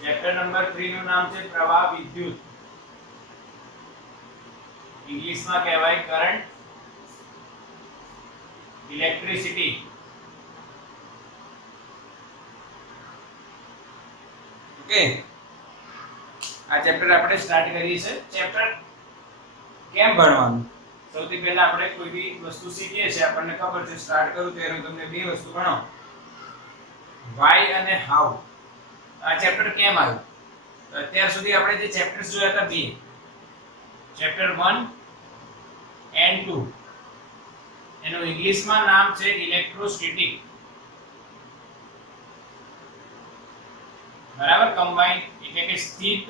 Chapter number 3 નું નામ છે પ્રવાહ વિદ્યુત. ઇંગ્લિશમાં કહેવાય કરંટ, ઇલેક્ટ્રિસિટી. ઓકે, આ ચેપ્ટર આપણે સ્ટાર્ટ કરીએ છીએ. ચેપ્ટર કેમ ભણવાનું? સૌથી પહેલા આપણે કોઈ બી વસ્તુ શીખીએ છીએ, આપણને ખબર છે સ્ટાર્ટ કરું ત્યારે હું તમને બે વસ્તુ ભણાવું, વાય અને હાઉ. આ ચેપ્ટર કેમ આવ્યું? અત્યાર સુધી આપણે જે ચેપ્ટર્સ જોયા હતા બે, ચેપ્ટર 1 એન્ડ 2, એનું ઇંગ્લિશમાં નામ છે ઇલેક્ટ્રોસ્ટેટિક. બરાબર, કમ્બાઈન એટલે કે સ્થિત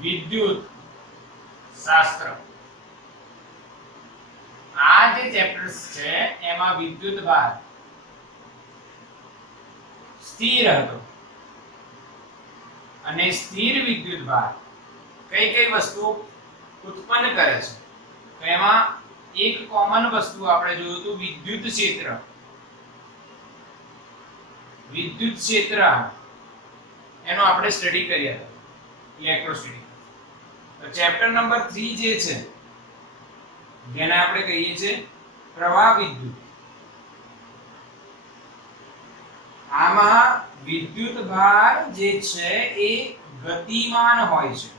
વિદ્યુત શાસ્ત્ર. આ જે ચેપ્ટર્સ છે એમાં વિદ્યુત ભાર સ્થિર હતો, અને સ્થિર વિદ્યુત ભાર કઈ કઈ વસ્તુ ઉત્પન્ન કરે છે. તો એમાં એક કોમન વસ્તુ આપણે જોયું હતું, વિદ્યુત ક્ષેત્ર. વિદ્યુત ક્ષેત્ર એનો આપણે સ્ટડી કર્યા હતા, ઇલેક્ટ્રોસ્ટેટિક. તો ચેપ્ટર નંબર 3 જે છે જેને આપણે કહીએ છીએ પ્રવાહ વિદ્યુત, આમાં વિદ્યુત ભાર જે છે એ ગતિમાન હોય છે.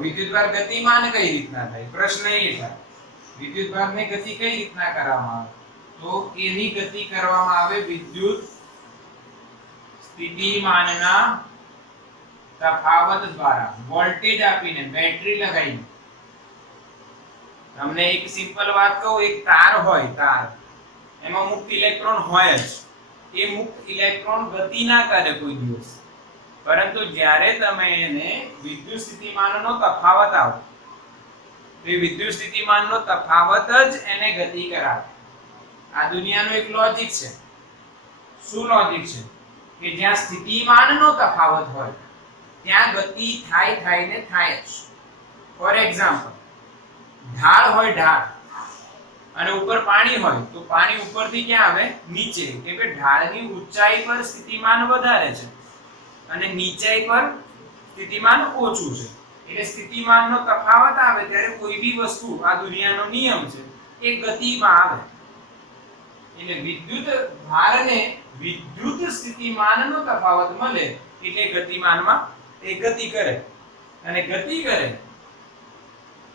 વિદ્યુત ભાર ગતિમાન કઈ રીતના થાય? પ્રશ્ન એ થાય, વિદ્યુત ભારને ગતિ કઈ રીતના કરવામાં આવે? તો એની ગતિ કરવામાં આવે વિદ્યુત સ્થિતિમાનના તફાવત દ્વારા, વોલ્ટેજ આપીને, બેટરી લગાવીને. તમને એક સિમ્પલ વાત કહું, એક તાર હોય, તાર એમાં મુક્ત ઇલેક્ટ્રોન હોય જ. એ મુક્ત ઇલેક્ટ્રોન ગતિ ના કરે કોઈ દિવસ, પરંતુ જ્યારે તમે એને વિદ્યુત સ્થિતિમાનનો તફાવત આવે, તો એ વિદ્યુત સ્થિતિમાનનો તફાવત જ એને ગતિ કરાવે. આ દુનિયાનો એક લોજિક છે. શું લોજિક છે? કે જ્યાં સ્થિતિમાનનો તફાવત હોય ત્યાં ગતિ થાય ને થાય જ. ફોર એક્ઝામ્પલ, ઢાળ હોય, ઢાળ, અને ઉપર પાણી હોય, તો પાણી ઉપરથી ક્યાં આવે? નીચે. કે ભાઈ ઢાળની ઊંચાઈ પર સ્થિતિમાન વધારે છે અને નીચાઈ પર સ્થિતિમાન ઓછું છે. એટલે સ્થિતિમાનનો તફાવત આવે ત્યારે કોઈ બી વસ્તુ, આ દુનિયાનો નિયમ છે, એ ગતિમાં આવે. એટલે વિદ્યુત ભારને વિદ્યુત સ્થિતિમાનનો તફાવત મળે એટલે ગતિમાનમાં એ ગતિ કરે. અને ગતિ કરે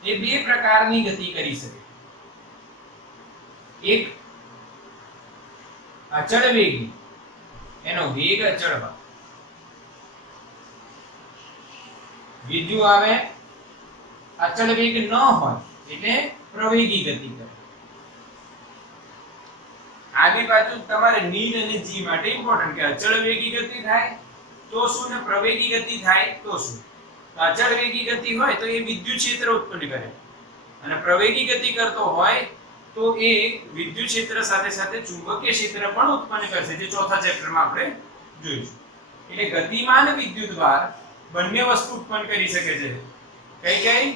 એ બે પ્રકારની ગતિ કરી શકે. એક અચળ વેગી, એનો વેગ અચળ હોય. બીજું આવે અચળ વેગ ન હોય એટલે પ્રવેગી ગતિ કરે. આની બાજુ તમારે નીલ અને જી માટે ઇમ્પોર્ટન્ટ કે અચળ વેગી ગતિ થાય તો શું ને પ્રવેગી ગતિ થાય તો શું. અચળ વેગી ગતિ હોય તો એ વિદ્યુત ક્ષેત્ર ઉત્પન્ન કરે, અને પ્રવેગી ગતિ કરતો હોય તો એ વિદ્યુત ક્ષેત્ર સાથે સાથે ચુંબકીય ક્ષેત્ર પણ ઉત્પન્ન કરશે, જે ચોથા ચેપ્ટરમાં આપણે જોઈશું. એટલે ગતિમાન વિદ્યુત ભાર બંને વસ્તુ ઉત્પન્ન કરી શકે છે. કઈ કઈ?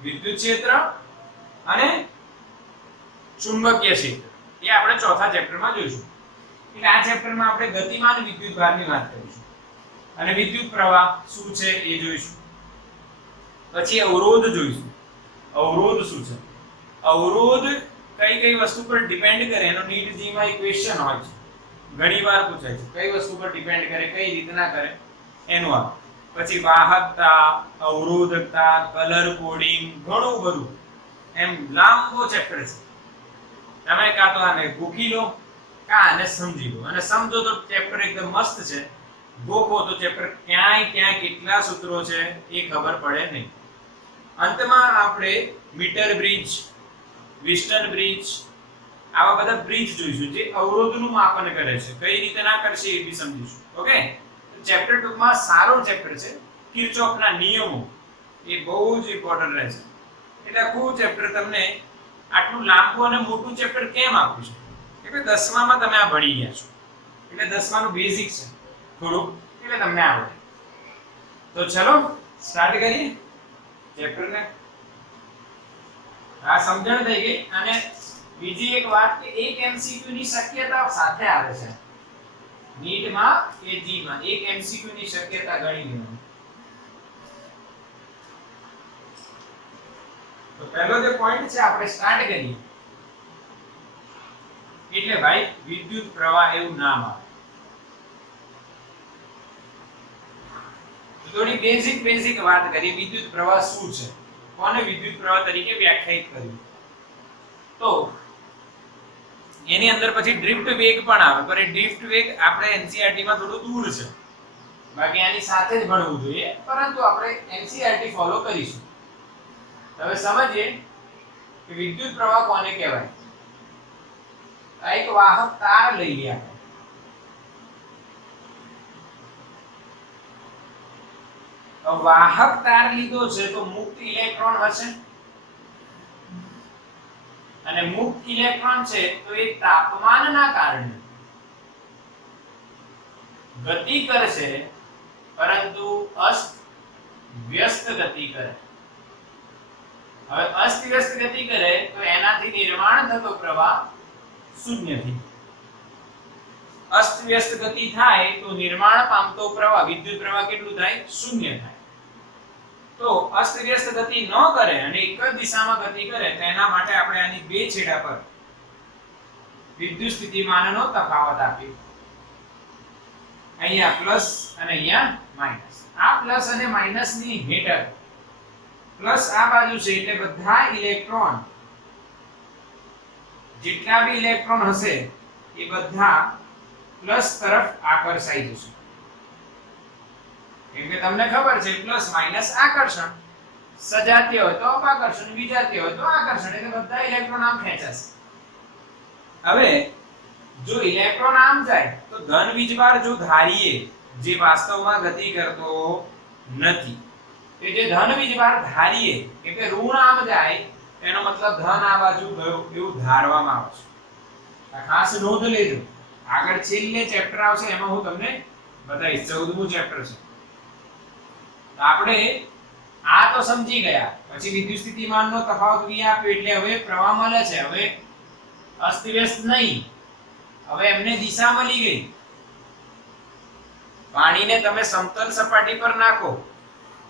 વિદ્યુત ક્ષેત્ર અને ચુંબકીય ક્ષેત્ર. એ આપણે ચોથા ચેપ્ટરમાં જોઈશું. એટલે આ ચેપ્ટરમાં આપણે ગતિમાન વિદ્યુત ભારની વાત કરીશું અને વિદ્યુત પ્રવાહ શું છે એ જોઈશું. પછી અવરોધ જોઈશું. અવરોધ શું છે? અવરોધ કઈ કઈ વસ્તુ પર ડિપેન્ડ કરે એનો નીટ જી માં ઇક્વેશન હોય છે, ઘણીવાર પૂછાય છે. કઈ વસ્તુ પર ડિપેન્ડ કરે, કઈ રીતના કરે એનું આ. પછી વાહકતા, અવરોધકતા, કલર કોડિંગ, ઘણું બધું. એમ લાંબો ચેપ્ટર છે. તમે કાં તો આને ગોખી લો કાં આને સમજી લો, અને સમજો તો ચેપ્ટર એકદમ મસ્ત છે. ગોખો તો ચેપ્ટર ક્યાં કેટલા સૂત્રો છે એ ખબર પડે નહીં. અંતમાં આપણે મીટર બ્રિજ, વિસ્ટન બ્રિજ, આવા બધા બ્રિજ જોઈશું જે અવરોધનું માપન કરે છે. કઈ રીતે ના કરશે એ બી સમજીશું. ઓકે, ચેપ્ટર 2 માં સારો ચેપ્ટર છે કિર્ચોફના નિયમો. એ બહુ જ ઇમ્પોર્ટન્ટ રહેશે. એટલે આખું ચેપ્ટર તમને આટલું લાંબુ અને મોટું ચેપ્ટર કેમ આપ્યું છે? કે 10મામાં તમે આ ભણી ગયા છો, એટલે 10માનું બેઝિક છે થોડુંક, એટલે તમને આવડે. તો ચલો સ્ટાર્ટ કરીએ ચેપ્ટરને. આ સમજણ થઈ ગઈ. અને બીજી એક વાત કે એક એમસીક્યુ ની શક્યતા સાથે આવે છે. નીટમાં કે જીમાં એક એમસીક્યુ ની શક્યતા ગણી લેવાની. તો પહેલો જે પોઈન્ટ છે આપણે સ્ટાર્ટ કરીએ. એટલે ભાઈ વિદ્યુત પ્રવાહ એવું નામ આવે. થોડી બેઝિક વાત કરીએ વિદ્યુત પ્રવાહ શું છે, કોને વિદ્યુત પ્રવાહ તરીકે વ્યાખ્યાયિત કર્યું. તો એની અંદર પછી ડ્રિફ્ટ વેગ પણ આવે, પણ એ ડ્રિફ્ટ વેગ આપણે એનસીઈઆરટી માં થોડું દૂર છે, બાકી આની સાથે જ ભણવું જોઈએ, પરંતુ આપણે એનસીઈઆરટી ફોલો કરીશું. હવે સમજીએ કે વિદ્યુત પ્રવાહ કોને કહેવાય. આ એક વાહક તાર લઈ લે આપણે. વાહક તાર લીધો છે તો મુક્ત ઇલેક્ટ્રોન હશે, અને મુક્ત ઇલેક્ટ્રોન છે તો એ તાપમાનના કારણે ગતિ કરશે, પરંતુ અસ્ત વ્યસ્ત ગતિ કરે. હવે અસ્ત વ્યસ્ત ગતિ કરે તો એનાથી નિર્માણ થતો પ્રવાહ શૂન્યથી. અસ્ત વ્યસ્ત ગતિ થાય તો નિર્માણ પામતો પ્રવાહ વિદ્યુત પ્રવાહ કેટલું થાય? શૂન્ય થાય. તો અસ્ત વ્યસ્ત ગતિ ન કરે અને એક જ દિશામાં ગતિ કરે તો એના માટે આપણે આની બે છેડા પર વિદ્યુત સ્થિતિમાનનો તફાવત આપ્યો. અહીંયા પ્લસ અને અહીંયા માઈનસ. આ પ્લસ અને માઈનસ ની હેઠળ પ્લસ આ બાજુ છે એટલે બધા ઇલેક્ટ્રોન, જેટલા બી ઇલેક્ટ્રોન હશે એ બધા પ્લસ તરફ આકર્ષાઈ જશે. કેમ કે તમને ખબર છે પ્લસ માઈનસ આકર્ષણ, સજાતીય હોય તો અપાકર્ષણ, વિજાતીય હોય તો આકર્ષણ, એટલે બધા ઇલેક્ટ્રોન આમ ખેંચાશે. હવે જો ઇલેક્ટ્રોન આમ જાય તો ધન વીજભાર જો ધારીએ જે વાસ્તવમાં ગતિ કરતો નથી, તો જે ધન વીજભાર ધારીએ કે ઋણ આમ જાય એનો મતલબ ધન આ બાજુ ગયો એવું ધારવામાં આવે છે. આ ખાસ નોંધ લેજો, આગળ છેલ્લે ચેપ્ટર આવશે એમાં હું તમને બતાવીશ. 14મું ચેપ્ટર છે. આપણે આ તો સમજી ગયા. પછી વિદ્યુત સ્થિતિમાનનો તફાવત V આપ્યો એટલે હવે પ્રવાહ મળે છે. હવે અસ્તવ્યસ્ત નહીં, હવે એમને દિશા મળી ગઈ. પાણીને તમે સમતલ સપાટી પર નાખો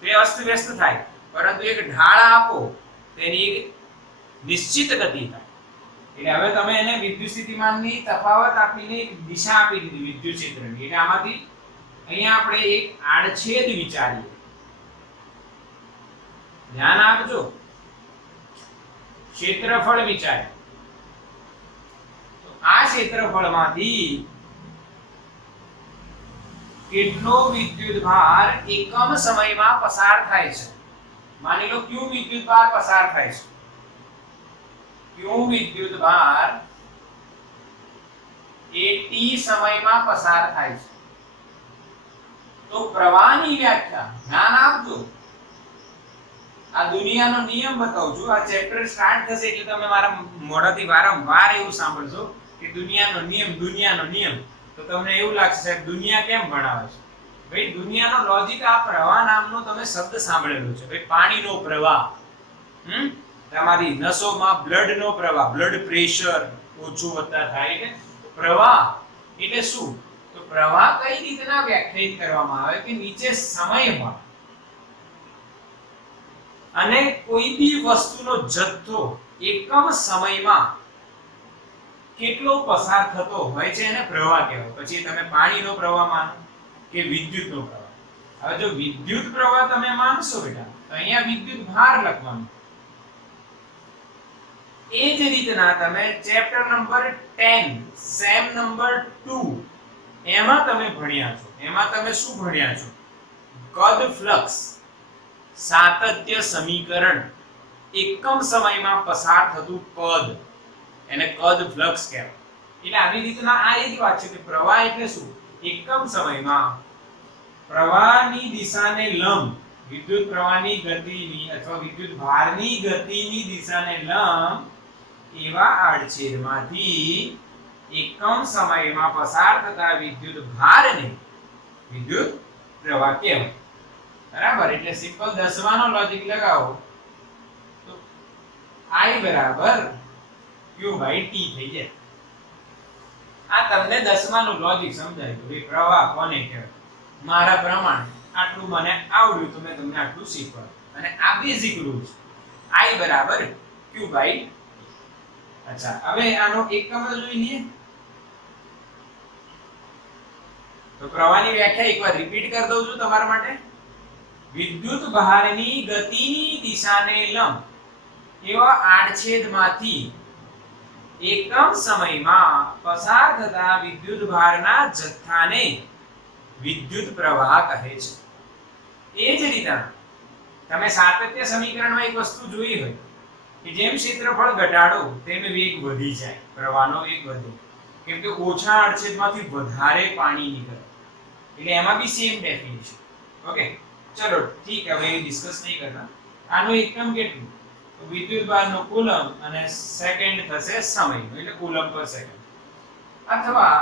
તે અસ્તવ્યસ્ત થાય, પરંતુ એક ઢાળ આપો તેની એક નિશ્ચિત ગતિ થાય. એટલે હવે તમે એને વિદ્યુત સ્થિતિમાનની તફાવત આપીને એક દિશા આપી દીધી વિદ્યુત ક્ષેત્રની. એટલે આમાંથી અહીંયા આપણે એક આડછેદ વિચારીએ. ધ્યાન આપજો, ક્ષેત્રફળ વિચાર. તો આ ક્ષેત્રફળમાંથી કેટલો વિદ્યુત ભાર એકમ સમયમાં પસાર થાય છે. માની લો q વિદ્યુત ભાર પસાર થાય છે. q વિદ્યુત ભાર એ t સમયમાં પસાર થાય છે. તો પ્રવાહની વ્યાખ્યા ધ્યાન આપજો. આ દુનિયાનો નિયમ બતાવું છું. આ ચેપ્ટર સ્ટાર્ટ થશે એટલે તમે મારા મોઢાથી વારંવાર એવું સાંભળશો કે દુનિયાનો નિયમ. તો તમને એવું લાગશે સાહેબ દુનિયા કેમ ભણાવે છે? ભાઈ દુનિયાનો લોજિક આ પ્રવાહ નામનો તમે શબ્દ સાંભળેલો છે. ભાઈ પાણીનો પ્રવાહ, તમારી નસોમાં બ્લડનો પ્રવાહ, બ્લડ પ્રેશર ઓછું વધતા થાય એટલે પ્રવાહ એટલે શું? તો પ્રવાહ કઈ રીતના વ્યાખ્યાયિત કરવામાં આવે કે નીચે સમયમાં અને કોઈ બી વસ્તુનો જથ્થો એકમ સમયમાં કેટલો પસાર થતો હોય છે એને પ્રવાહ કહેવાય. પછી તમે પાણીનો પ્રવાહ માનો કે વિદ્યુતનો પ્રવાહ. હવે જો વિદ્યુત પ્રવાહ તમે માનશો બેટા તો અહીંયા વિદ્યુત ભાર લખવાનું. એ જ રીતના તમે ચેપ્ટર નંબર 10 સેમ નંબર 2 એમાં તમે ભણ્યા છો. એમાં તમે શું ભણ્યા છો? કદ ફ્લક્સ સાતત્ય સમીકરણ. એકમ સમયમાં પસાર થતું કદ એને કદ ફ્લક્સ કહેવાય. એટલે આવી રીતના આ એક વાત છે કે પ્રવાહ એટલે શું? એકમ સમયમાં પ્રવાહની દિશાને લંબ, વિદ્યુત પ્રવાહની ગતિની અથવા વિદ્યુત ભારની ગતિની દિશાને લંબ એવા આડછેદમાંથી એકમ સમયમાં પસાર થતા વિદ્યુત ભારને વિદ્યુત પ્રવાહ કહેવાય. બરાબર? એટલે સિમ્પલ 10નો લોજિક લગાવો તો I બરાબર q/t થઈ જાય. આ તમને 10માનું લોજિક સમજાયું કે પ્રવાહ કોને કહેવાય. મારા પ્રમાણે આટલું મને આવડ્યું તો મેં તમને આટલું શીખવાડ્યું અને આ બેઝિક રૂલ છે. I બરાબર Q બાય. અચ્છા, હવે આનો એકમ જોઈ લઈએ. તો પ્રવાહની વ્યાખ્યા એકવાર રિપીટ કરી દઉં છું તમારા માટે. વિદ્યુત ભારની ગતિની દિશાને લંબ એવા આડછેદમાંથી એકમ સમયમાં પસાર થતા વિદ્યુત ભારના જથ્થાને વિદ્યુત પ્રવાહ કહે છે. એ જ રીતે તમે સાતત્ય સમીકરણમાં એક વસ્તુ જોઈ હોય કે જેમ ક્ષેત્રફળ ઘટાડો તેમ વેગ વધી જાય, પ્રવાહનો વેગ વધે, કેમ કે ઓછા આડછેદમાંથી વધારે પાણી નીકળે. એટલે એમાં બી સેમ ડેફિનેશન. ઓકે, ચલો ઠીક, હવે ડિસ્કસ નહીં કરતા. આનું એકમ કેટલું? તો વિદ્યુત ભારનો કુલમ અને સેકન્ડ થશે સમય, એટલે કુલમ પર સેકન્ડ. અથવા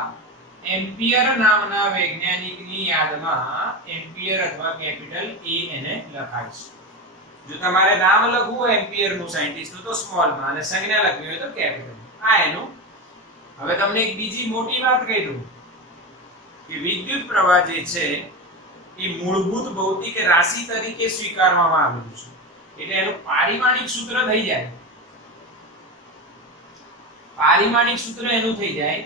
એમ્પિયર નામના વૈજ્ઞાનિકની યાદમાં એમ્પિયર અથવા કેપિટલ A એને લખાય છે. જો તમારે નામ લખવું હોય એમ્પિયરનું સાયન્ટિસ્ટનું તો સ્મોલમાં અને સંજ્ઞા લખવી હોય તો કેપિટલ. આ એનું. હવે તમને એક બીજી મોટી વાત કહી દઉં કે વિદ્યુત પ્રવાહ જે છે એ મૂળભૂત ભૌતિક રાશિ તરીકે સ્વીકારવામાં આવેલું છે. એટલે એનું પારિમાણિક સૂત્ર થઈ જાય. પારિમાણિક સૂત્ર એનું થઈ જાય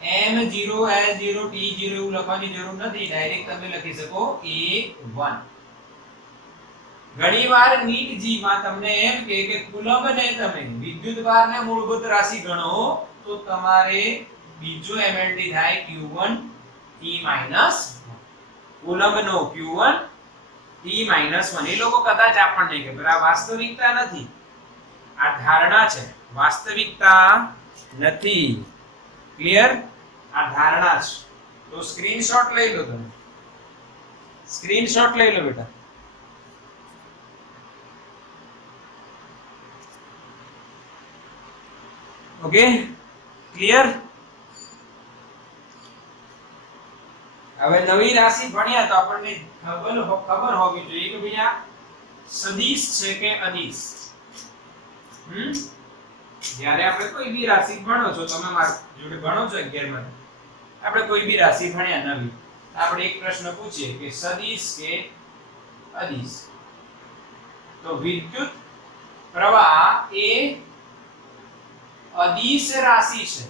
m0 s0 t0 એવું લખવાની જરૂર નથી, ડાયરેક્ટ તમે લખી શકો a1. ઘણીવાર નીટ જી માં તમને એમ કહે કે કુલમ્બને તમે વિદ્યુતભારને મૂળભૂત રાશિ ગણો તો તમારે બીજો mlt થાય q1 t - કુલમ્બનો q1 t - 1. એ લોકો કદાચ આપણને કહે પણ આ વાસ્તવિકતા નથી, આ ધારણા છે, વાસ્તવિકતા નથી. ક્લિયર? આ ધારણા છે. તો સ્ક્રીનશોટ લઈ લો, તમે સ્ક્રીનશોટ લઈ લો બેટા. Okay, clear? હવે નવી રાશિ ભણ્યા તો આપણને ખબર હોવી જોઈએ કે ભાઈ આ સદિશ છે કે અદિશ. જ્યારે આપણે કોઈ બી રાશિ ભણો છો, તમે મારા જોડે ભણો છો 11 માં, આપણે કોઈ બી રાશિ ભણ્યા નવી, આપણે એક પ્રશ્ન પૂછીએ કે સદિશ કે અદિશ. તો વિદ્યુત પ્રવાહ એ અદિશ રાશિ છે,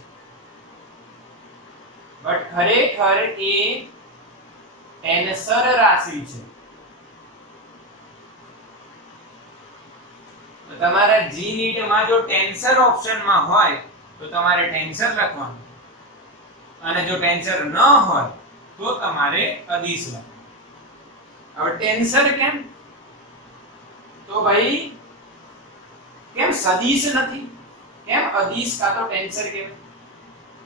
બટ ખરેખર એ ટેન્સર રાશિ છે. તો તમારા જી નીટ માં જો ટેન્સર ઓપ્શનમાં હોય તો તમારે ટેન્સર લખવાનું, અને જો ટેન્સર ન હોય તો તમારે અદિશ લખવાનું. હવે ટેન્સર કેમ? તો ભાઈ કેમ સદિશ નથી, કેમ અદિશ કા તો ટેન્સર કેમ?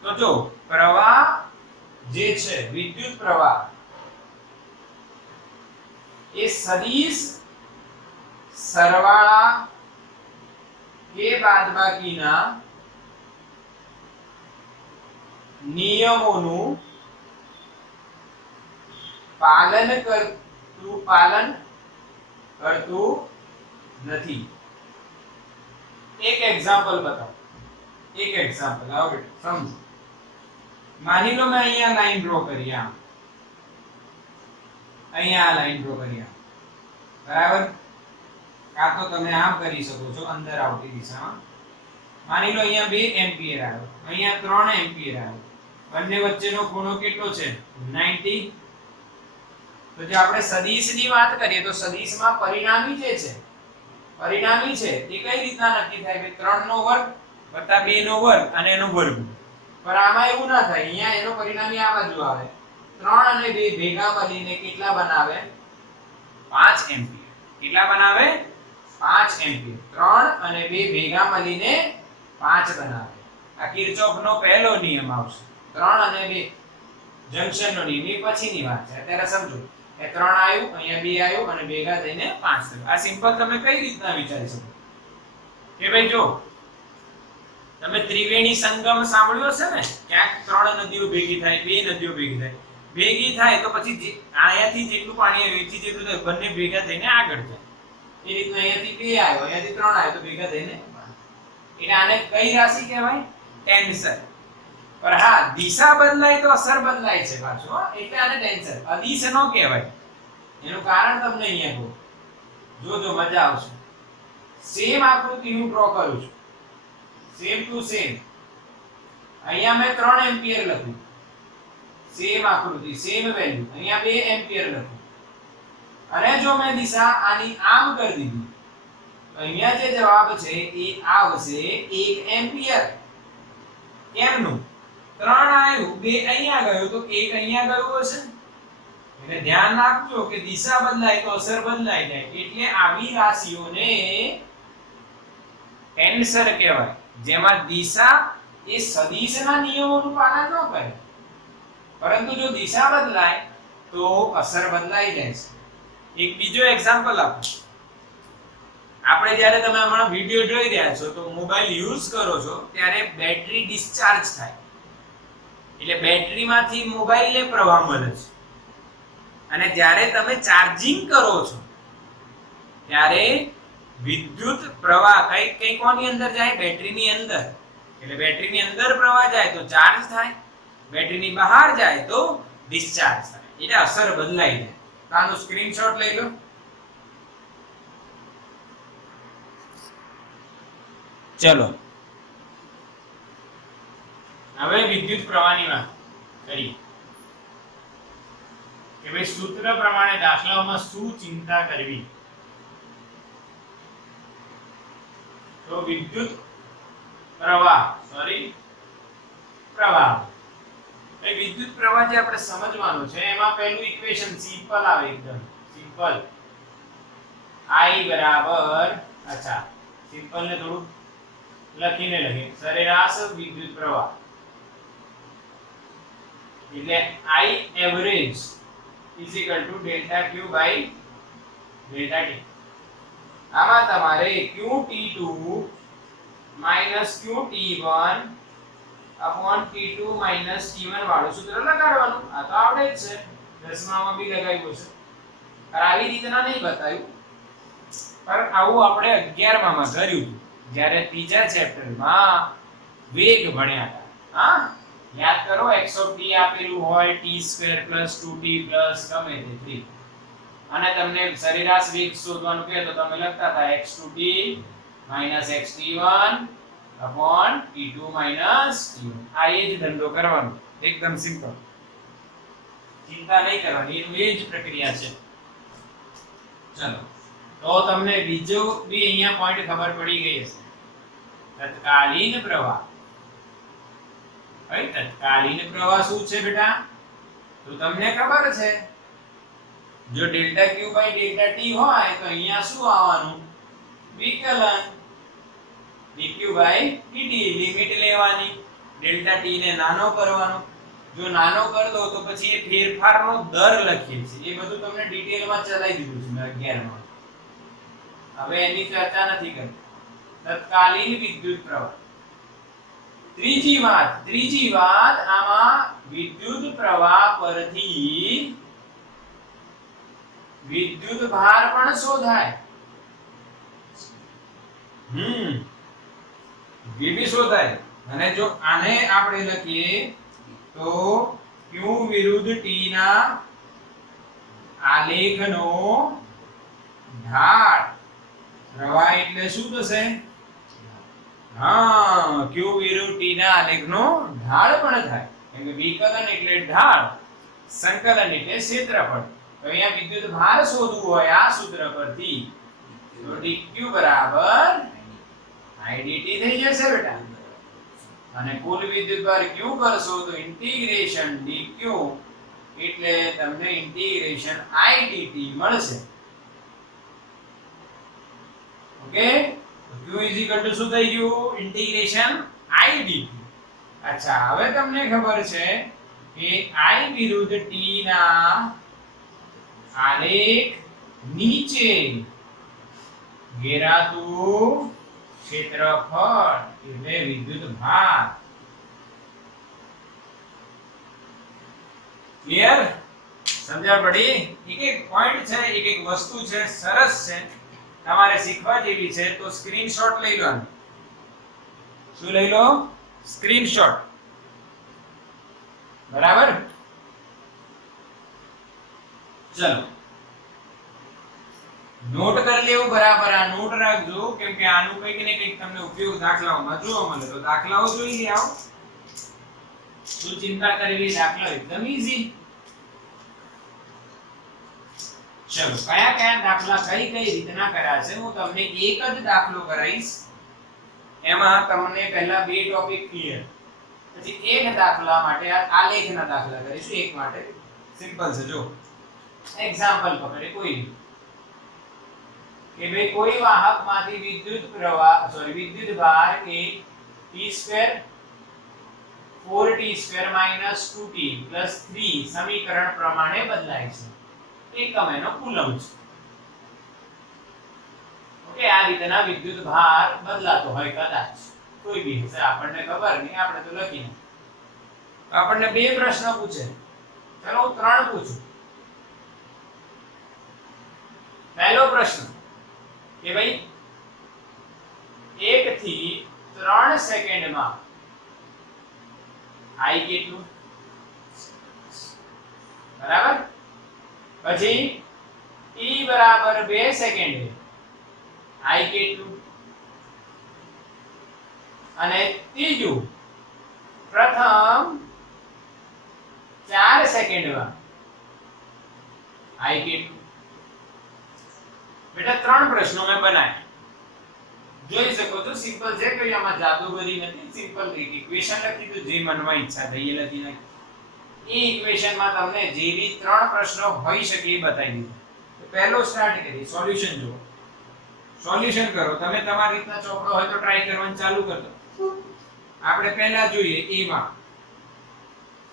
તો જો પ્રવાહ જે છે વિદ્યુત પ્રવાહ એ સદિશ સરવાળા કે બાદબાકીના નિયમોનું પાલન કરતું નથી. એક એક્ઝામ્પલ બતાવો, એક એક્ઝામ્પલ આવો બેટા સમજો. માની લો મેં અહીંયા લાઈન ડ્રો કરી, અહીંયા આ લાઈન ડ્રો કરી, બરાબર? કાં તો તમે આમ કરી શકો છો અંદર આવતી દિશામાં. માની લો અહીંયા 2 એમ્પિયર આવ્યો, અહીંયા 3 એમ્પિયર આવ્યો, બંને વચ્ચેનો ખૂણો કેટલો છે? 90. તો જો આપણે સદિશની વાત કરીએ તો સદિશમાં પરિણામી જે છે, પરિણામી છે એ કઈ રીતના નક્કી થાય કે 3 નો વર્ગ વત્તા 2 નો વર્ગ અને એનો વર્ગ. પણ આમાં એવું ના થાય, અહીંયા એનો પરિણામી આ બાજુ આવે, 3 અને 2 ભેગા મળીને કેટલા બનાવે? 5 એમ્પિયર. કેટલા બનાવે? 5 એમ્પિયર. 3 અને 2 ભેગા મળીને 5 બનાવે. આ કિર્ચોફનો પહેલો નિયમ આવશે. 3 અને 2 જંક્શનનો નિયમ એ પછીની વાત છે. અત્યારે સમજો એ 3 આવ્યું, અહીંયા 2 આવ્યું અને ભેગા થઈને 5 થયું. આ સિમ્પલ તમે કઈ રીતના વિચારી શકો કે ભાઈ જો તમે ત્રિવેણી સંગમ સાંભળ્યો હશે ને, ક્યાંક 3 નદીઓ ભેગી થાય, 2 નદીઓ ભેગી થાય તો પછી અહીંયાથી જેટલું પાણી આવે એથી જેટલું થાય, બંને ભેગા થઈને આગળ જાય. એ રીતના અહીંયાથી 2 આવ્યો, અહીંયાથી 3 આવ્યો તો ભેગા થઈને, એટલે આને કઈ રાશિ કહેવાય? ટેન્સર. પણ હા દિશા બદલાય તો અસર બદલાય છે પાછું હો, એટલે આને ટેન્શન અદિશ ન કહેવાય. એનું કારણ તમને અહીંયા કહું, જોજો મજા આવશે. સેમ આકૃતિ હું ડ્રો કરું છું, સેમ ટુ સેમ. અહીંયા મેં 3 એમ્પિયર લખ્યું, સેમ આકૃતિ સેમ વેલ્યુ, અહીંયા 2 એમ્પિયર લખ્યું. અને જો મેં દિશા આની આમ કરી દીધી, અહીંયા જે જવાબ છે એ આવશે 1 એમ્પિયર. કેમનું? 3 આવ્યું, 2 અહીંયા ગયું તો 1 અહીંયા ગયું હશે. એટલે ધ્યાન રાખજો કે દિશા બદલાય તો અસર બદલાઈ જાય. એટલે આવી રાશિઓને ટેન્સર કહેવાય, જેમાં દિશા એ સદિશના નિયમોનું પાલન ન કરે, પરંતુ જો દિશા બદલાય તો અસર બદલાઈ જાય છે. એક બીજો એક્ઝામ્પલ આપો. આપણે જ્યારે તમે હમણાં વિડિયો જોઈ રહ્યા છો તો મોબાઈલ યુઝ કરો છો ત્યારે બેટરી ડિસ્ચાર્જ થાય, એટલે બેટરીમાંથી મોબાઈલને પ્રવાહ મળે છે. અને જ્યારે તમે ચાર્જિંગ કરો છો ત્યારે વિદ્યુત પ્રવાહ કઈ કોની અંદર જાય? બેટરીની અંદર. એટલે બેટરીની અંદર પ્રવાહ જાય તો ચાર્જ થાય, બેટરીની બહાર જાય તો ડિસ્ચાર્જ થાય, એટલે અસર બદલાઈ જાય. તો આનો સ્ક્રીનશોટ લઈ લો. ચલો હવે વિદ્યુત પ્રવાહની વાત કરીએ કે ભાઈ સૂત્ર પ્રમાણે દાખલાઓમાં શું ચિંતા કરવી. તો વિદ્યુત પ્રવાહ એ વિદ્યુત પ્રવાહ જે આપણે સમજવાનું છે એમાં પહેલું ઇક્વેશન સિમ્પલ આવે, એકદમ સિમ્પલ. I બરાબર, અચ્છા સિમ્પલ ને થોડું લખીને લખીએ, સરેરાશ વિદ્યુત પ્રવાહ એટલે I average is equal to delta Q by delta T. આમાં તમારે QT2 minus QT1 upon T2 minus T1 વાળું સૂત્ર લગાડવાનું. આ તો આવડે જ છે, 10મામાં બી લગાવ્યું છે. આવી રીતના નહીં બતાવ્યું, પણ આવું આપણે 11મામાં કર્યું હતું જ્યારે ત્રીજા ચેપ્ટરમાં વેગ ભણ્યા હતા. હા યાદ કરો, x of t આપેલું હોય t² + 2t + ગમે તે 3, અને તમને સરેરાશ વેગ શોધવાનું કહે તો તમે લખતા હતા x2t - xt1 upon t2 - t1. આ એ જ ધંધો કરવાનો, એકદમ સિમ્પલ, ચિંતા નહીં કરવાની, એનું એ જ પ્રક્રિયા છે. ચલો તો તમને બીજો બી અહીંયા પોઈન્ટ ખબર પડી ગઈ હશે. તત્કાલીન પ્રવાહ. ભાઈ તત્કાલીન પ્રવાહ શું છે બેટા? તો તમને ખબર છે, જો delta Q by delta T હોય તો અહીંયા શું આવવાનું? વિકલન dq by dt. લિમિટ લેવાની, ડેલ્ટા T ને નાનો કરવાનો. જો નાનો કરી દો તો પછી એ ફેરફારનો દર લખીએ છીએ, એ બધું તમને ડિટેલમાં ચલાવી દીધું છે મેં 11માં. હવે એની ચર્ચા નથી કરતી. તત્કાલીન વિદ્યુત પ્રવાહ. ત્રીજી વાત આમાં વિદ્યુત પ્રવાહ પરથી વિદ્યુત ભાર પણ શોધાય. એ બી શોધાય. અને જો આને આપણે લખીએ તો Q વિરુદ્ધ T ના આલેખનો ઢાળ. પ્રવાહ એટલે શું થશે? હા, Q વિરુદ્ધ T ના આલેખનો ઢાળ પણ થાય. કેમ કે વિકલન એટલે ઢાળ, સંકલન એટલે ક્ષેત્રફળ. તો અહીંયા વિદ્યુત ભાર શોધવું હોય આ સૂત્ર પરથી તો dq બરાબર idt થઈ જશે બેટા. અને કુલ વિદ્યુત ભાર q કરશો તો ઇન્ટિગ્રેશન dq એટલે તમને ઇન્ટિગ્રેશન idt મળશે. ઓકે, q શું થઈ ગયું? Integration idt. અચ્છા, હવે તમને ખબર છે કે I વિરુદ્ધ t ના આલેખ નીચે ઘેરાતું ક્ષેત્રફળ એટલે વિદ્યુત ભાર. ક્લિયર? સમજણ પડી? એક એક પોઈન્ટ છે, એક એક વસ્તુ છે, સરસ છે, તમારે શીખવા જેવી છે. તો સ્ક્રીનશોટ લઈ લો. શું લઈ લો? સ્ક્રીનશોટ. બરાબર. ચલો નોટ કરી લેવું બરાબર. આ નોટ રાખજો કેમ કે આનું કંઈક ને કંઈક તમને ઉપયોગ દાખલાઓમાં જોવા મળે તો દાખલાઓ જોઈ લે આવો. શું ચિંતા કરવી, દાખલો એકદમ ઈઝી. ચલો કયા કયા દાખલા કઈ કઈ રીતના કર્યા છે હું તમને એક જ દાખલો કરાવીશ. એમાં તમને પહેલા બે ટોપિક ક્લિયર, પછી એક દાખલા માટે આ લેખના દાખલા કરીશું. એક માટે સિમ્પલ છે. જો એક્ઝામ્પલ પકડે કોઈ કે ભાઈ કોઈ વાહકમાંથી વિદ્યુત ભાર એ t² 4t² - 2t + 3 સમીકરણ પ્રમાણે બદલાય છે. એકમ એનો કુલમ્બ છે. ઓકે, આ રીતના વિદ્યુત ભાર બદલાતો હોય કદાચ કોઈ બી હશે, આપણને ખબર નહીં, આપણે તો લખીને. આપણને બે પ્રશ્ન પૂછે. ચલો હું ત્રણ પૂછું. પહેલો પ્રશ્ન કે ભાઈ 1 થી 3 સેકન્ડમાં I કેટલું, બરાબર. પછી t બરાબર 2 સેકન્ડે I કેટલું, અને ત્રીજું પ્રથમ 4 સેકન્ડમાં I કેટલું. બેટા ત્રણ પ્રશ્નો મેં બનાવ્યા, જોઈ શકો છો. સિમ્પલ છે, કોઈ આમાં જાદુગરી નથી. સિમ્પલ એક ઇક્વેશન લખી તો જે મનમાં ઈચ્છા થઈ એ લખી નાખી. એ ઇક્વેશનમાં તમને જે બી ત્રણ પ્રશ્નો હોઈ શકે એ બતાવી દીધું. તો પહેલો સ્ટાર્ટ કરીએ. સોલ્યુશન જુઓ, સોલ્યુશન કરો. તમે તમારી રીતના ચોપડો હોય તો ટ્રાય કરવાનું ચાલુ કરજો. આપણે પહેલા જોઈએ a માં.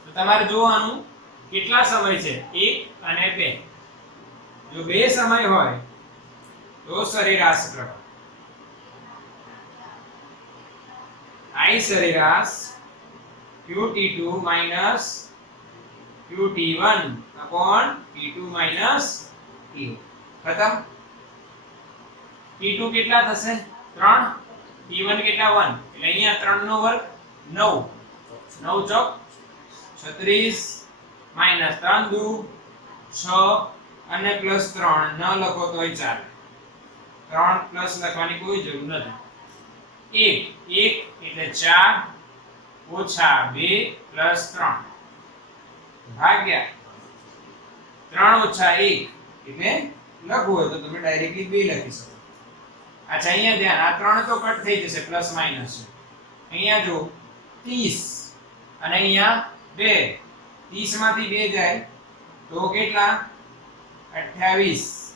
તો તમારે જોવાનું કેટલા સમય છે, 1 અને 2. જો બે સમય હોય તો સરેરાશ પ્રવાહ I સરેરાશ qt2 minus qt1 upon t2 minus t1. ખતમ. t2 કેટલા થશે, 3. t1 કેટલા, 1. એટલે અહીંયા 3 નો વર્ગ 9. 9 ચોક 36 minus 3 દુ 6 અને પ્લસ 3 ન લખો તોય ચાલે. 3 પ્લસ લખવાની કોઈ જરૂર નથી. 1 એટલે 4 ઓછા 2 પ્લસ 3 ભાગ્યા 3 ઓછા 1 એટલે લખવું હોય તો તમે ડાયરેક્ટલી 2 લખી શકો. અચ્છા અહીંયા ધ્યાન, આ 3 તો કટ થઈ જશે, પ્લસ માઈનસ છે. અહીંયા જો 30 અને અહીંયા 2, 30 માંથી 2 જાય તો કેટલા, 28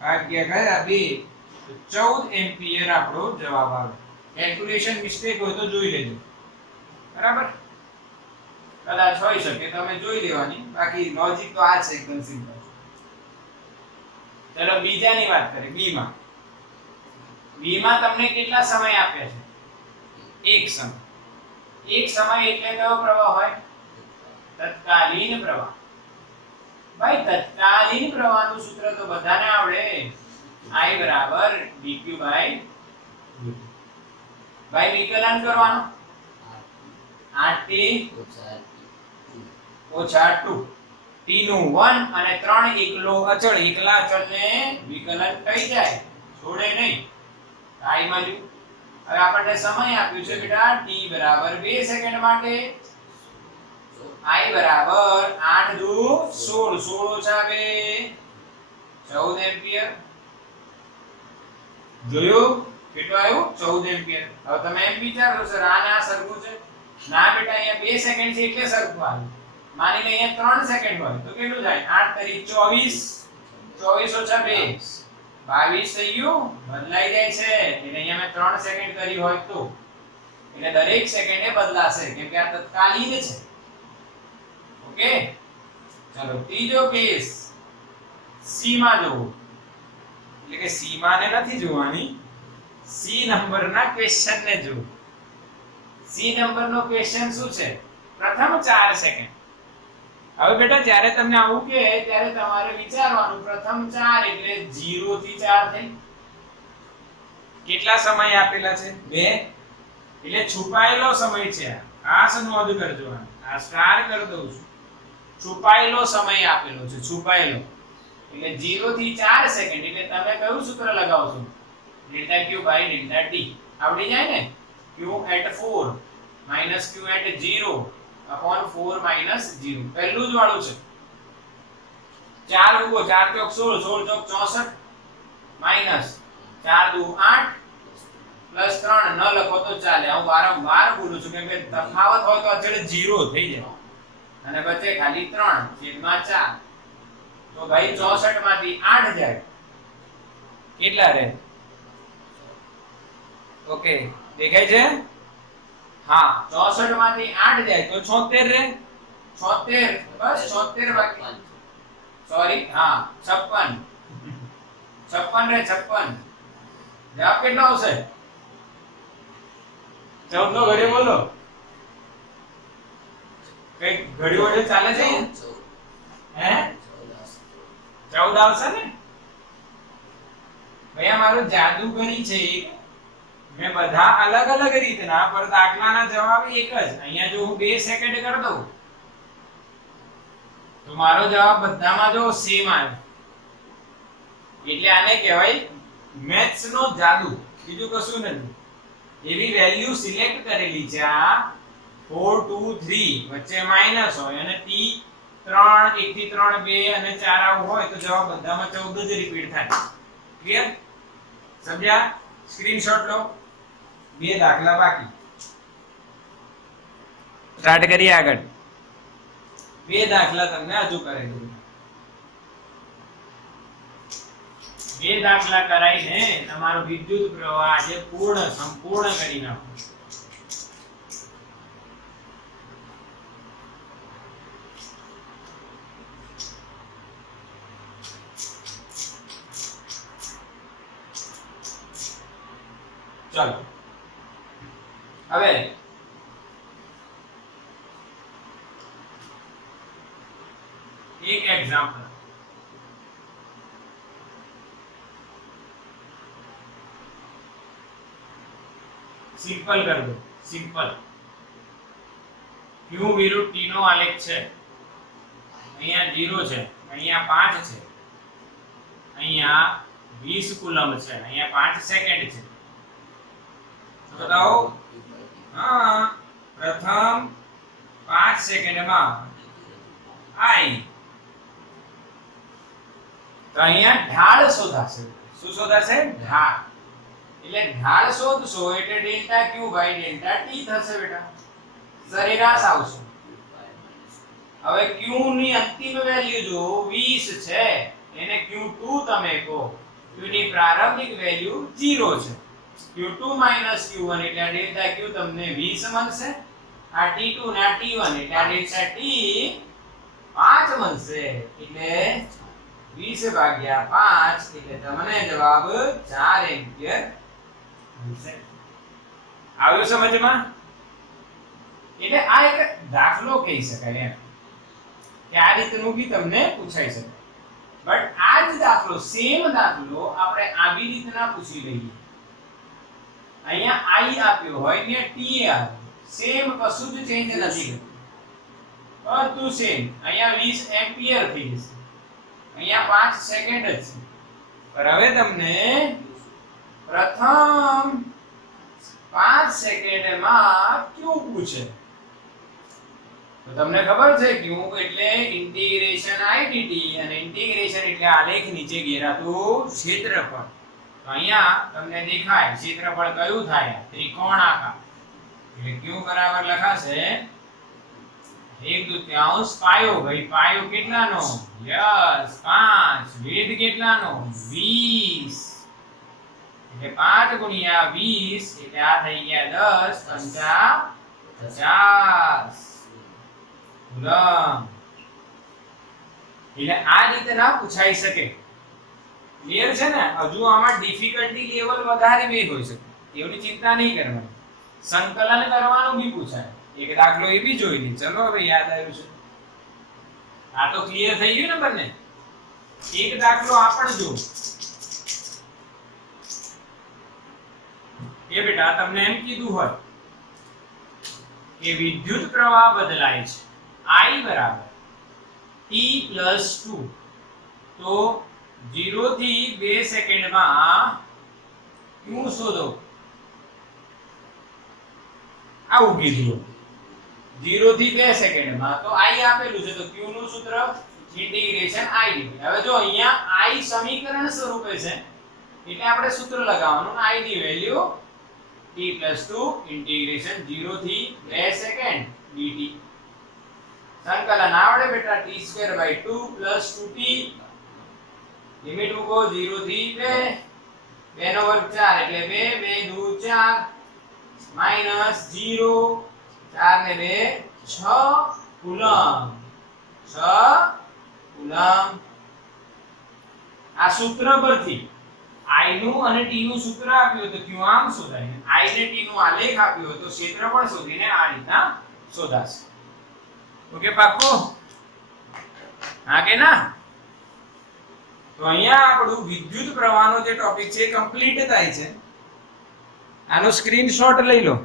ભાગ્યા કયા 2 તો 14 એમ્પિયર આપણો જવાબ આવે. કેલ્ક્યુલેશન મિસ્ટેક હોય તો જોઈ લેજો, બરાબર. કદાચ હોઈ શકે, તમે જોઈ લેવાની. બાકી લોજિક તો આ છે, એકદમ સિમ્પલ. ચલો બીજાની વાત કરીએ. બી માં તમને કેટલા સમય આપ્યા છે, એક સમય. એક સમય એટલે કયો પ્રવાહ હોય, તત્કાલીન પ્રવાહ. ભાઈ તત્કાલીન પ્રવાહનું સૂત્ર તો બધાને આવડે. I બરાબર dq બાય dt. ભાઈ વિકલન કરવાનું 8t ઓછા 2. t નું 1 અને 3 એકલા અચળને વિકલન થઈ જાય, છોડે નહીં. I મળ્યું. હવે આપણને સમય આપ્યું છે બેટા t બરાબર 2 સેકન્ડ માટે. I બરાબર 8 દુ 16, 16 ઓછા 2 14 એમ્પિયર. જોયું કેટલું આવ્યું, 14 એમ્પિયર. હવે તમે એમ વિચારો સર આને આ સરખું છે. ના બેટા, અહીંયા 2 સેકન્ડ છે એટલે સરખું આવ્યું. માની લે અહીંયા 3 સેકન્ડ હોય તો કેટલું થાય, 8 તરી 24, 24 ઓછા 2 22 થઈ ગયું. બદલાઈ જાય છે એટલે અહીંયા મેં 3 સેકન્ડ કરી હોય તો એટલે દરેક સેકન્ડે બદલાશે કેમ કે આ તત્કાલીન છે. ઓકે, ચલો ત્રીજો કેસ સી માં જોવો. એટલે કે સી માં ને નથી જોવાની, સી નંબરના ક્વેશ્ચન ને જો. સી નંબરનો ક્વેશ્ચન શું છે, પ્રથમ 4 સેકન્ડ. હવે બેટા જ્યારે તમને આવું કે ત્યારે તમારે વિચારવાનું પ્રથમ 4 એટલે 0 થી 4 થઈ. કેટલા સમય આપેલા છે, 2. એટલે છુપાયેલો સમય છે. ખાસ નોંધ કરજો. આ આ સ્ટાર કરી દઉં છું. છુપાયેલો સમય આપેલો છે, છુપાયેલો એટલે 0 થી 4 સેકન્ડ. એટલે તમે કયું સૂત્ર લગાવશો? Delta Q by delta T. આવડી જાય ને? Q at 4 minus Q at 0 upon 4 minus 0. પહેલું જ વાળું છે. 4 ઉગો 4 ચોક 16, 16 ચોક 64 માઈનસ 4 દુ 8 પ્લસ 3 ન લખો તો ચાલે. હું વારંવાર બોલું છું કેમ કે તફાવત હોય તો અચળ 0 થઈ જાય અને બચે ખાલી 3 છેદમાં 4. તો ભાઈ 64 માંથી 8 જાય કેટલા રહે? ઓકે દેખાય છે? હા 64 માંથી 8 જાય તો 76 રહે. 76 બસ 76 બાકી. સોરી હા 56 56 રે 56. જવાબ કેટલો આવશે? 14 નો ઘડી બોલો. કઈ ઘડી વડે ચાલે છે? હે 14 આવશે ને? ભૈયા મારું જાદુગરી છે. મેં બધા અલગ અલગ રીતના પર દાખલાના જવાબ એક જ. અહીંયા જો હું 2 સેકન્ડ કરી દઉં તો મારો જવાબ બધામાં જો સેમ આવે. એટલે આને કહેવાય મેથ્સ નો જાદુ, બીજું કશું નથી. એવી વેલ્યુ સિલેક્ટ કરેલી છે આ 4 2 3 વચ્ચે માઈનસ હોય અને t 3 1 થી 3 2 અને 4 આવું હોય તો જવાબ બધામાં 14 જ રિપીટ થાય. ક્લિયર? સમજ્યા? સ્ક્રીનશોટ લો. 2 દાખલા બાકી. સ્ટાર્ટ કરીએ આગળ. 2 દાખલા તમને હજુ કરાવી દઉં. 2 દાખલા કરાઈને તમારો વિદ્યુત પ્રવાહ આજે સંપૂર્ણ કરી નાખો. ચાલો હવે એક એક્ઝામ્પલ. સિમ્પલ कर दो. સિમ્પલ. Q વિરુદ્ધ T નો આલેખ છે. અહીંયા 0 છે, અહીંયા 5 છે, અહીંયા 20 કુલમ્બ છે, અહીંયા 5 સેકન્ડ છે. बताओ. हाँ प्रथम 5 સેકન્ડમાં I તો અહીંયા ઢાળ શોધાશે. શું શોધાશે? ઢાળ. એટલે ઢાળ શોધશો એટલે delta Q by delta T થશે બેટા. સરેરાશ આવશે. હવે ક્યુ ની અંતિમ વેલ્યુ જો 20 છે એને Q2 તમે કહો. ક્યુ ની પ્રારંભિક વેલ્યુ 0 છે. Q2 - Q1 એટલે આ ડેલ્ટા Q તમને 20 મળશે. આ T2 ને આ T1 એટલે આ ડેલ્ટા T 5 મળશે. એટલે 20 ભાગ્યા 5 એટલે તમને જવાબ 4 એમ્પિયર મળશે. આવ્યું સમજમાં? એટલે આ એક દાખલો કહી શકાય એમ કે આ રીતનું બી તમને પૂછાઈ શકે. બટ આ જ દાખલો સેમ દાખલો આપણે આવી રીતના પૂછી લઈએ. અહીંયા I આપ્યો હોય ને T આપ્યો. સેમ કશું જ ચેન્જ નથી કર્યું. બધું સેમ. અહીંયા 20 એમ્પિયર થઈ જશે. અહીંયા 5 સેકન્ડ જ છે. પર હવે તમને પ્રથમ 5 સેકન્ડમાં ક્યુ પૂછે. તો તમને ખબર છે ક્યુ એટલે ઇન્ટિગ્રેશન I dt અને ઇન્ટિગ્રેશન એટલે આલેખ નીચે ઘેરાતું ક્ષેત્રફળ. તો અહીંયા તમને દેખાય ક્ષેત્રફળ કયું થાય? ત્રિકોણાકાર. એટલે ક્યુ બરાબર લખાશે 1/2 પાયો. ભાઈ પાયો કેટલાનો? યસ 5. વેધ કેટલાનો? 20. એટલે 5 ગુણ્યા 20 એટલે આ થઈ ગયા 10 × 50 કુલમ્બ. એટલે આ રીતે ના પૂછાઈ શકે. ક્લિયર છે ને? હજુ આમાં ડિફિકલ્ટી લેવલ વધારે બી હોઈ શકે. એવડી ચિંતા નહીં કરવાની. સંકલન કરવાનું બી પૂછાય. એક દાખલો એ બી જોઈ લે. ચલો હવે યાદ આવ્યું છે. આ તો ક્લિયર થઈ ગયું ને બંને? એક દાખલો આ પણ જો. એ બેટા તમને એમ કીધું હોય કે વિદ્યુત પ્રવાહ બદલાય છે. I બરાબર t+2 તો 0 થી 2 સેકન્ડમાં q શોધો આવું કીધું 0 થી 2 સેકન્ડમાં તો I આપેલું છે તો q નું સૂત્ર ઇન્ટિગ્રેશન I dt હવે જો અહીંયા I સમીકરણ સ્વરૂપે છે એટલે આપણે સૂત્ર લગાવવાનું I ની વેલ્યુ t+2 ઇન્ટિગ્રેશન 0 થી 2 સેકન્ડ dt સંકલન આવડે બેટા t2/2 + 2t લિમિટ મૂકો 0 થી 2 2 નો વર્ગ 4 એટલે 2 2 દુ 4 -0 4 ને 2 6 કુલમ 6 કુલમ આ સૂત્ર પરથી I નું અને t નું સૂત્ર આપ્યું તો q આમ શોધાય I ને t નું આલેખ આપ્યો તો ક્ષેત્રફળ શોધીને આ રીતના શોધાશે ઓકે પાક્કો હા કે ના તો અહીંયા આપણું વિદ્યુત પ્રવાહનો જે ટોપિક છે કમ્પ્લીટ થાય છે આનો સ્ક્રીનશોટ લઈ લો